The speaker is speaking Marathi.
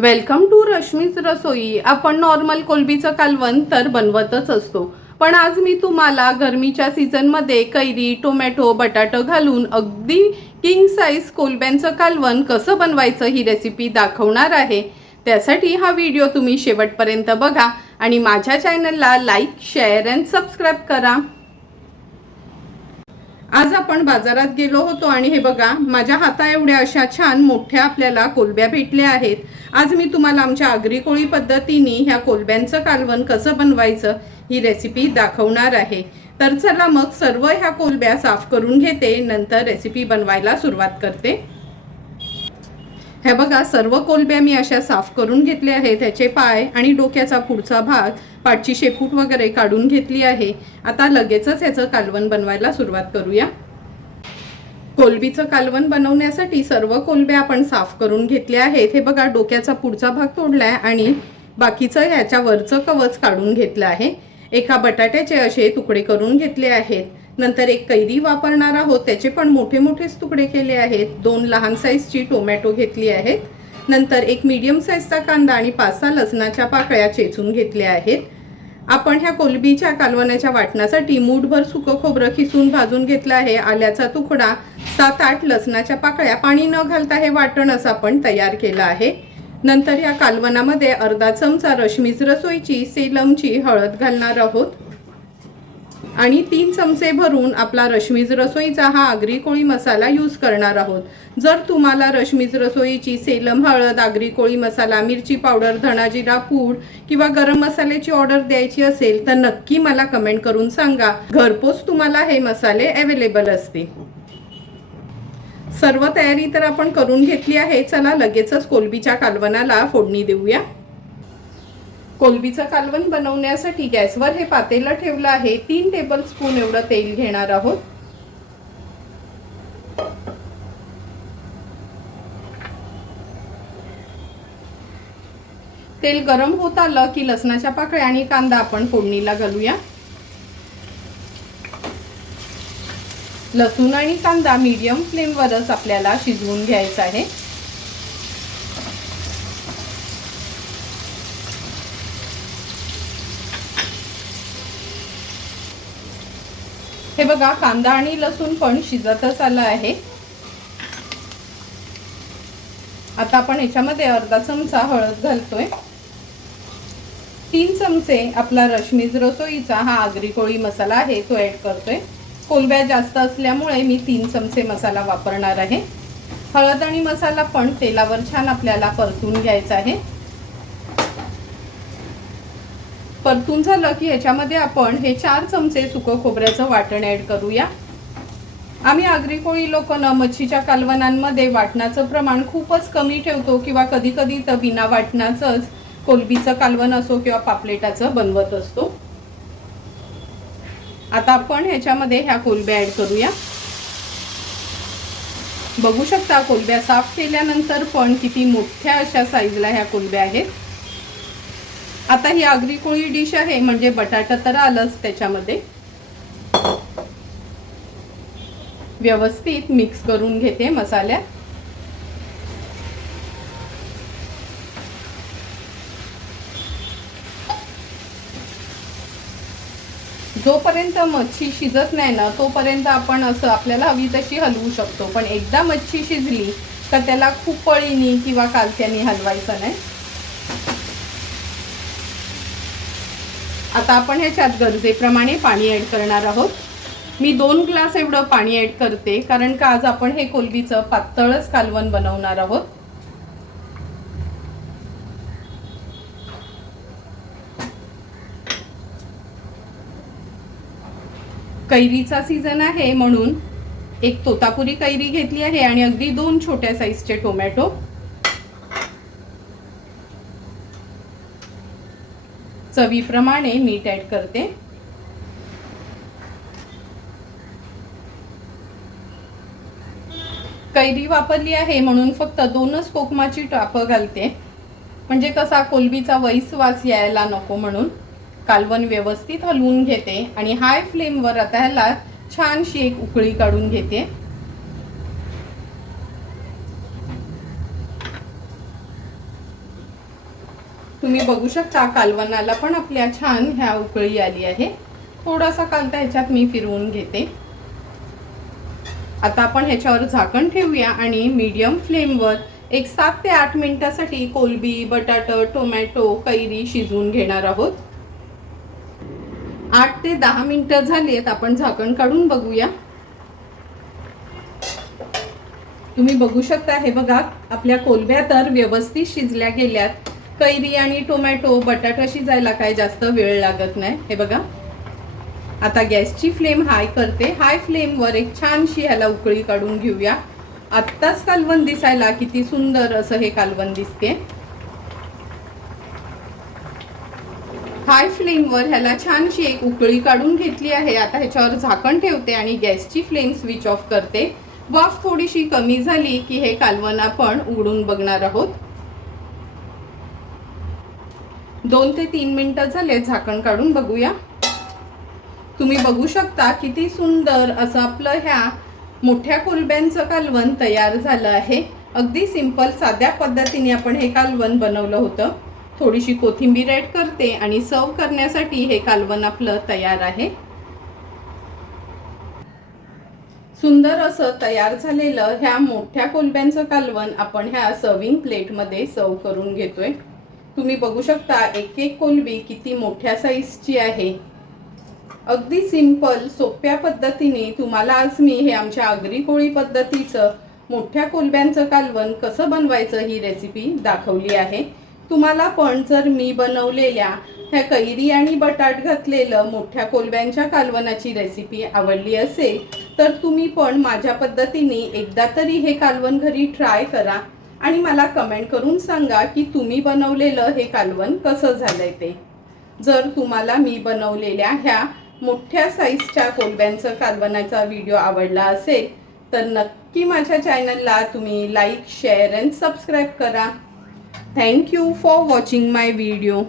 वेलकम टू रश्मीज रसोई। आपण नॉर्मल कोलबीचं कालवण तर बनवतच असतो, पण आज मी तुम्हाला गरमीच्या सीझनमध्ये कैरी, टोमॅटो, बटाटा घालून अगदी किंग साइज कोलब्यांचं कालवण कसं बनवायचं ही रेसिपी दाखवणार आहे। त्यासाठी हा व्हिडिओ तुम्ही शेवटपर्यंत बघा आणि माझ्या चॅनलला लाईक, शेअर अँड सबस्क्राइब करा। आज आपण बाजारात गेलो होतो आणि हे बघा माझ्या हाता एवढ्या अशा छान मोठ्या आपल्याला कोलब्या भेटल्या आहेत। आज मी तुम्हाला आमच्या आगरी कोळी पद्धतीने ह्या कोलब्यांचं कालवण कसं बनवायचं ही रेसिपी दाखवणार आहे। तर चला मग सर्व ह्या कोलब्या साफ करून घेते, नंतर रेसिपी बनवायला सुरुवात करते। हे बघा सर्व कोलब्या मी अशा साफ करून घेतले आहेत। त्याचे पाय आणि डोक्याचा पुढचा भाग, पाठची शेपूट वगैरे काढून घेतली आहे। आता लगेचच याचं कालवण बनवायला सुरुवात करूया। कोलबीचं कालवण बनवण्यासाठी सर्व कोलब्या आपण साफ करून घेतल्या आहेत। हे बघा डोक्याचा पुढचा भाग तोडलाय आणि बाकीचं ह्याच्या वरचं कवच काढून घेतलं आहे। एका बटाट्याचे असे तुकडे करून घेतले आहेत। नंतर एक कैरी वापरणार आहोत, त्याचे पण मोठे मोठे तुकडे केले आहेत। 2 लहान साईजची टोमॅटो घेतली आहेत। नंतर एक मीडियम साईजचा कांदा आणि 5-6 लसणाच्या पाकळ्या चेचून घेतल्या आहेत। आपण ह्या कोलबीच्या कालवणाच्या वाटणासाठी मूठभर सुकं खोबरं खिसून भाजून घेतलं आहे। आल्याचा तुकडा, 7-8 लसणाच्या पाकळ्या, पाणी न घालता हे वाटण असं आपण तयार केलं आहे। नंतर या कालवणामध्ये अर्धा चमचा रश्मीज रसोईची सेलमची हळद घालणार आहोत आणि 3 चमचे भरून आपला रश्मीज रसोईचा हा आगरी कोळी मसाला यूज करणार आहोत। जर तुम्हाला रश्मीज रसोईची सेलम हळद, आगरी कोळी मसाला, मिरची पावडर, धणा जिरा पूड किंवा गरम मसाल्याची ऑर्डर द्यायची असेल तर नक्की मला कमेंट करून सांगा। घरपोच तुम्हाला हे मसाले अवेलेबल असतील। सर्व तयारी तर आपण करून घेतली आहे। चला लगेचच कोलबीच्या कालवणाला फोडणी देऊया। कोलबीचं कालवण बनवण्यासाठी गॅसवर हे पातेलं ठेवलं आहे। 3 टेबलस्पून एवढं तेल घेणार आहोत। तेल गरम होत आलं की लसणाच्या पाकळ्या आणि कांदा आपण फोडणीला घालूया। लसूण आणि कांदा मीडियम फ्लेमवरच आपल्याला शिजवून घ्यायचा आहे। हे बघा कांदा आणि लसूण पण शिजतच आलं आहे। आता आपण याच्यामध्ये अर्धा चमचा हळद घालतोय। 3 चमचे आपला रश्मीज रसोईचा हा आगरी कोळी मसाला आहे तो ऍड करतोय। कोलब्या जास्त असल्यामुळे मी 3 चमचे मसाला वापरणार आहे। हळद आणि मसाला पण तेलावर छान आपल्याला परतून घ्यायचा आहे। परतून झालं की ह्याच्यामध्ये आपण हे 4 चमचे सुकं खोबऱ्याचं वाटण ऍड करूया। आम्ही आगरी कोळी लोकांना मच्छीच्या कालवणांमध्ये वाटणाचं प्रमाण खूपच कमी ठेवतो किंवा कधी कधी तर बिना वाटणाचंच कोलबीचं कालवण असो किंवा पापलेटाचं बनवत असतो। आता आपण ह्याच्यामध्ये ह्या कोलब्या ऍड करूया। बघू शकता कोलब्या साफ केल्यानंतर पण किती मोठ्या अशा साईजला ह्या कोलब्या आहेत। आता ही आगरी कोळी डिश आहे म्हणजे बटाटा तर आलंच त्याच्यामध्ये। व्यवस्थित मिक्स करून घेते मसाल्यात। जोपर्यंत मच्छी शिजत नाही ना तोपर्यंत आपण असं आपल्याला हवी तशी हलवू शकतो, पण एकदा मच्छी शिजली तर त्याला खूप पळीनी किंवा कालत्यानी हलवायचं नाही। आता आपण ह्याच्यात गरजेप्रमाणे पाणी ऍड करणार आहोत। मी 2 ग्लास एवढं पाणी ऍड करते, कारण का आज आपण हे कोलबीचं पातळच कालवण बनवणार आहोत। कैरीचा सीझन आहे म्हणून एक तोतापुरी कैरी घेतली आहे आणि अगदी 2 छोट्या साईजचे टोमॅटो। चवीप्रमाणे मीठ ऍड करते। कैरी वापरली आहे म्हणून फक्त 2च कोकमाची टापं घालते, म्हणजे कसा कोलबीचा वैस वास यायला नको म्हणून। कालवण व्यवस्थित हलवून घेते आणि हाय फ्लेमवर आता ह्याला छानशी एक उकळी काढून घेते। तुम्ही बघू शकता कालवणाला पण आपल्या छान ह्या उकळी आली आहे। थोडासा कांदा ह्याच्यात मी फिरवून घेते। आता आपण ह्याच्यावर झाकण ठेवूया आणि मीडियम फ्लेमवर एक 7 ते 8 मिनिटासाठी कोलबी, बटाटा, टोमॅटो, कैरी शिजवून घेणार आहोत। 8 ते 10 मिनिटं झालीत, आपण झाकण काढून बघूया। तुम्ही बघू शकता, हे बघा आपल्या कोलब्या तर व्यवस्थित शिजल्या गेल्यात। कैरी आणि टोमॅटो, बटाटा शिजायला काय जास्त वेळ लागत नाही। हे बघा, आता गॅसची फ्लेम हाय करते। हाय फ्लेमवर एक छानशी ह्याला उकळी काढून घेऊया। आत्ताच कालवण दिसायला किती सुंदर असं हे कालवण दिसते। हाय फ्लेमवर ह्याला छानशी एक उकळी काढून घेतली आहे। आता ह्याच्यावर झाकण ठेवते आणि गॅसची फ्लेम स्विच ऑफ करते। वाफ थोडीशी कमी झाली की हे कालवण आपण उघडून बघणार आहोत। 2 ते 3 मिनिटं झाले, झाकण काढून बघूया। तुम्ही बघू शकता किती सुंदर असं आपलं ह्या मोठ्या कोलब्यांचं कालवण तयार झालं आहे। अगदी सिंपल साध्या पद्धतीने आपण हे कालवण बनवलं होतं। थोडीशी कोथिंबीर ॲड करते आणि सर्व करण्यासाठी हे कालवण आपलं तयार आहे। सुंदर असं तयार झालेलं ह्या मोठ्या कोलब्यांचं कालवण आपण ह्या सर्विंग प्लेटमध्ये सर्व करून घेतोय। तुम्ही बघू शकता एक एक कोलबी किती मोठ्या साईजची आहे। अगदी सिंपल सोप्या पद्धतीने तुम्हाला आज मी हे आमच्या आगरी कोळी पद्धतीचं मोठ्या कोलब्यांचं कालवण कसं बनवायचं ही रेसिपी दाखवली आहे। तुम्हाला पण जर मी बनवलेल्या ह्या कैरी आणि बटाट घातलेलं मोठ्या कोलब्यांच्या कालवणाची रेसिपी आवडली असेल तर तुम्ही पण माझ्या पद्धतीने एकदा तरी हे कालवण घरी ट्राय करा आणि मला कमेंट करून सांगा की तुम्ही बनवलेलं हे कालवण कसं झालंय ते। जर तुम्हाला मी बनवलेल्या ह्या मोठ्या साईजच्या कोलब्यांचं कालवणाचा व्हिडिओ आवडला असेल तर नक्की माझ्या चॅनलला तुम्ही लाईक, शेअर अँड सबस्क्राईब करा। Thank you for watching my video.